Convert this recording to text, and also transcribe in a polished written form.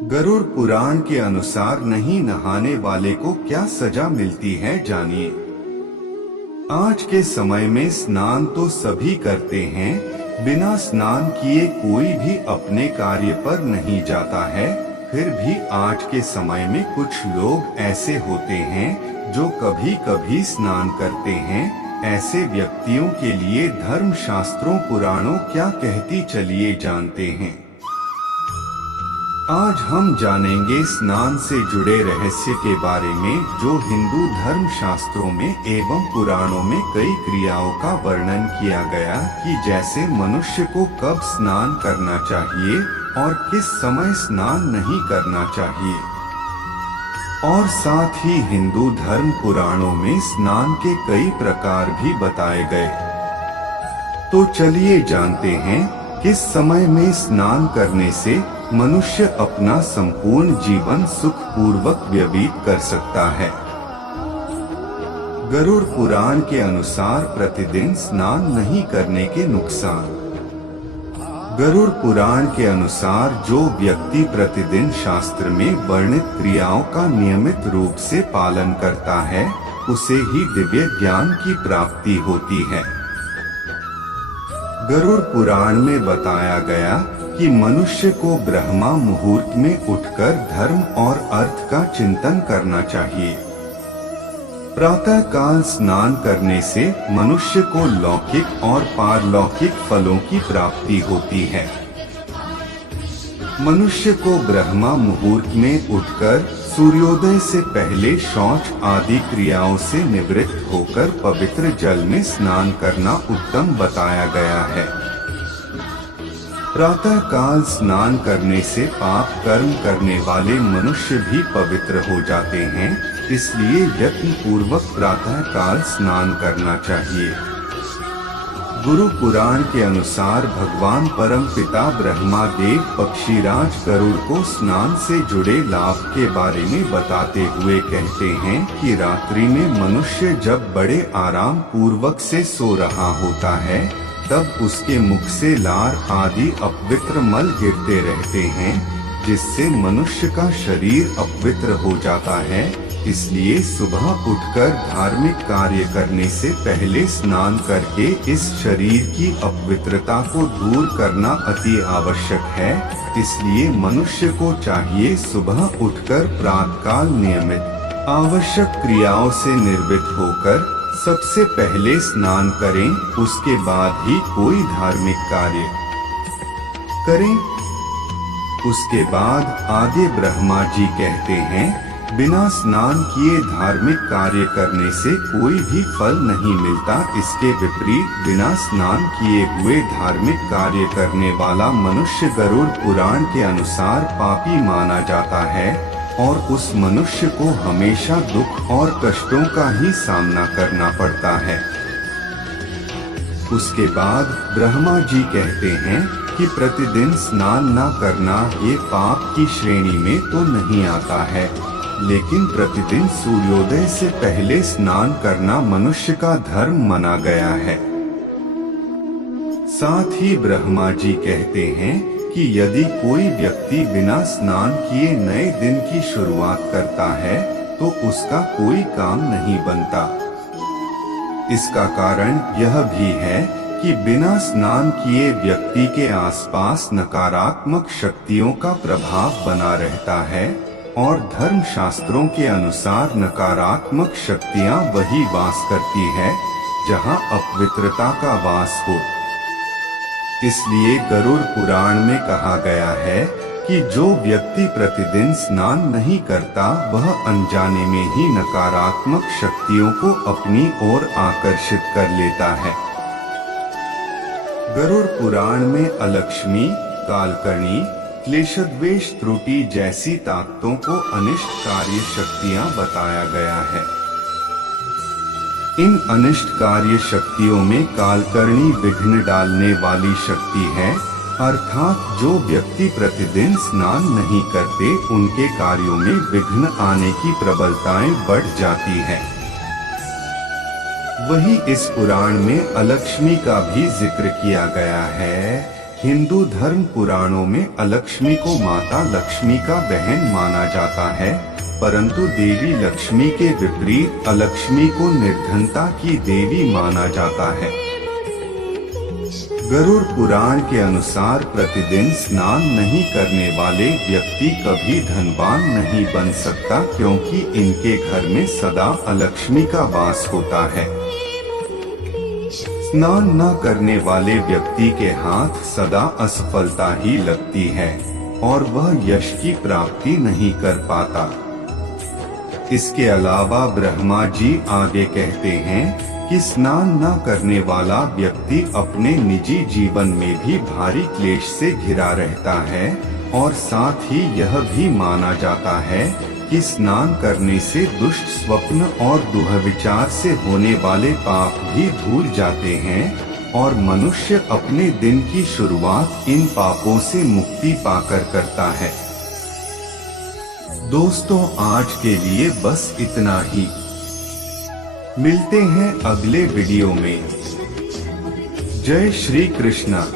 गरुड़ पुराण के अनुसार नहीं नहाने वाले को क्या सजा मिलती है, जानिए। आज के समय में स्नान तो सभी करते हैं, बिना स्नान किए कोई भी अपने कार्य पर नहीं जाता है। फिर भी आज के समय में कुछ लोग ऐसे होते हैं जो कभी कभी स्नान करते हैं। ऐसे व्यक्तियों के लिए धर्म शास्त्रों पुराणों क्या कहती, चलिए जानते हैं। आज हम जानेंगे स्नान से जुड़े रहस्य के बारे में, जो हिंदू धर्म शास्त्रों में एवं पुराणों में कई क्रियाओं का वर्णन किया गया कि जैसे मनुष्य को कब स्नान करना चाहिए और किस समय स्नान नहीं करना चाहिए। और साथ ही हिंदू धर्म पुराणों में स्नान के कई प्रकार भी बताए गए। तो चलिए जानते हैं किस समय में स्नान करने से मनुष्य अपना संपूर्ण जीवन सुखपूर्वक व्यतीत कर सकता है। गरुड़ पुराण के अनुसार प्रतिदिन स्नान नहीं करने के नुकसान। गरुड़ पुराण के अनुसार जो व्यक्ति प्रतिदिन शास्त्र में वर्णित क्रियाओं का नियमित रूप से पालन करता है, उसे ही दिव्य ज्ञान की प्राप्ति होती है। गरुड़ पुराण में बताया गया कि मनुष्य को ब्रह्मा मुहूर्त में उठकर धर्म और अर्थ का चिंतन करना चाहिए। प्रातः काल स्नान करने से मनुष्य को लौकिक और पारलौकिक फलों की प्राप्ति होती है। मनुष्य को ब्रह्मा मुहूर्त में उठकर सूर्योदय से पहले शौच आदि क्रियाओं से निवृत्त होकर पवित्र जल में स्नान करना उत्तम बताया गया है। प्रातः काल स्नान करने से पाप कर्म करने वाले मनुष्य भी पवित्र हो जाते हैं, इसलिए यत्न पूर्वक प्रातः काल स्नान करना चाहिए। गुरु पुराण के अनुसार भगवान परम पिता ब्रह्मा देव पक्षीराज गरुड़ को स्नान से जुड़े लाभ के बारे में बताते हुए कहते हैं कि रात्रि में मनुष्य जब बड़े आराम पूर्वक से सो रहा होता है, तब उसके मुख से लार आदि अपवित्र मल गिरते रहते हैं, जिससे मनुष्य का शरीर अपवित्र हो जाता है। इसलिए सुबह उठकर धार्मिक कार्य करने से पहले स्नान करके इस शरीर की अपवित्रता को दूर करना अति आवश्यक है। इसलिए मनुष्य को चाहिए सुबह उठकर प्रातःकाल नियमित आवश्यक क्रियाओं से निर्वृत्त होकर सबसे पहले स्नान करें, उसके बाद ही कोई धार्मिक कार्य करें। उसके बाद आगे ब्रह्मा जी कहते हैं, बिना स्नान किए धार्मिक कार्य करने से कोई भी फल नहीं मिलता। इसके विपरीत बिना स्नान किए हुए धार्मिक कार्य करने वाला मनुष्य गरुड़ पुराण के अनुसार पापी माना जाता है और उस मनुष्य को हमेशा दुख और कष्टों का ही सामना करना पड़ता है। उसके बाद ब्रह्मा जी कहते हैं कि प्रतिदिन स्नान न करना ये पाप की श्रेणी में तो नहीं आता है, लेकिन प्रतिदिन सूर्योदय से पहले स्नान करना मनुष्य का धर्म माना गया है। साथ ही ब्रह्मा जी कहते हैं कि यदि कोई व्यक्ति बिना स्नान किए नए दिन की शुरुआत करता है, तो उसका कोई काम नहीं बनता। इसका कारण यह भी है कि बिना स्नान किए व्यक्ति के आसपास नकारात्मक शक्तियों का प्रभाव बना रहता है और धर्म शास्त्रों के अनुसार नकारात्मक शक्तियां वही वास करती है जहां अपवित्रता का वास हो। इसलिए गरुड़ पुराण में कहा गया है कि जो व्यक्ति प्रतिदिन स्नान नहीं करता, वह अनजाने में ही नकारात्मक शक्तियों को अपनी ओर आकर्षित कर लेता है। गरुड़ पुराण में अलक्ष्मी, कालकर्णी, क्लेशद्वेष त्रुटि जैसी ताकतों को अनिष्ट कार्य शक्तियां बताया गया है। इन अनिष्ट कार्य शक्तियों में कालकर्णी विघ्न डालने वाली शक्ति है, अर्थात जो व्यक्ति प्रतिदिन स्नान नहीं करते, उनके कार्यों में विघ्न आने की प्रबलताएं बढ़ जाती है। वही इस पुराण में अलक्ष्मी का भी जिक्र किया गया है हिंदू धर्म पुराणों में अलक्ष्मी को माता लक्ष्मी का बहन माना जाता है, परंतु देवी लक्ष्मी के विपरीत अलक्ष्मी को निर्धनता की देवी माना जाता है। गरुड़ पुराण के अनुसार प्रतिदिन स्नान नहीं करने वाले व्यक्ति कभी धनवान नहीं बन सकता, क्योंकि इनके घर में सदा अलक्ष्मी का वास होता है। स्नान न करने वाले व्यक्ति के हाथ सदा असफलता ही लगती है और वह यश की प्राप्ति नहीं कर पाता। इसके अलावा ब्रह्मा जी आगे कहते हैं कि स्नान न करने वाला व्यक्ति अपने निजी जीवन में भी भारी क्लेश से घिरा रहता है, और साथ ही यह भी माना जाता है कि स्नान करने से दुष्ट स्वप्न और दुर्विचार से होने वाले पाप भी धुल जाते हैं और मनुष्य अपने दिन की शुरुआत इन पापों से मुक्ति पाकर करता है। दोस्तों, आज के लिए बस इतना ही। मिलते हैं अगले वीडियो में। जय श्री कृष्णा।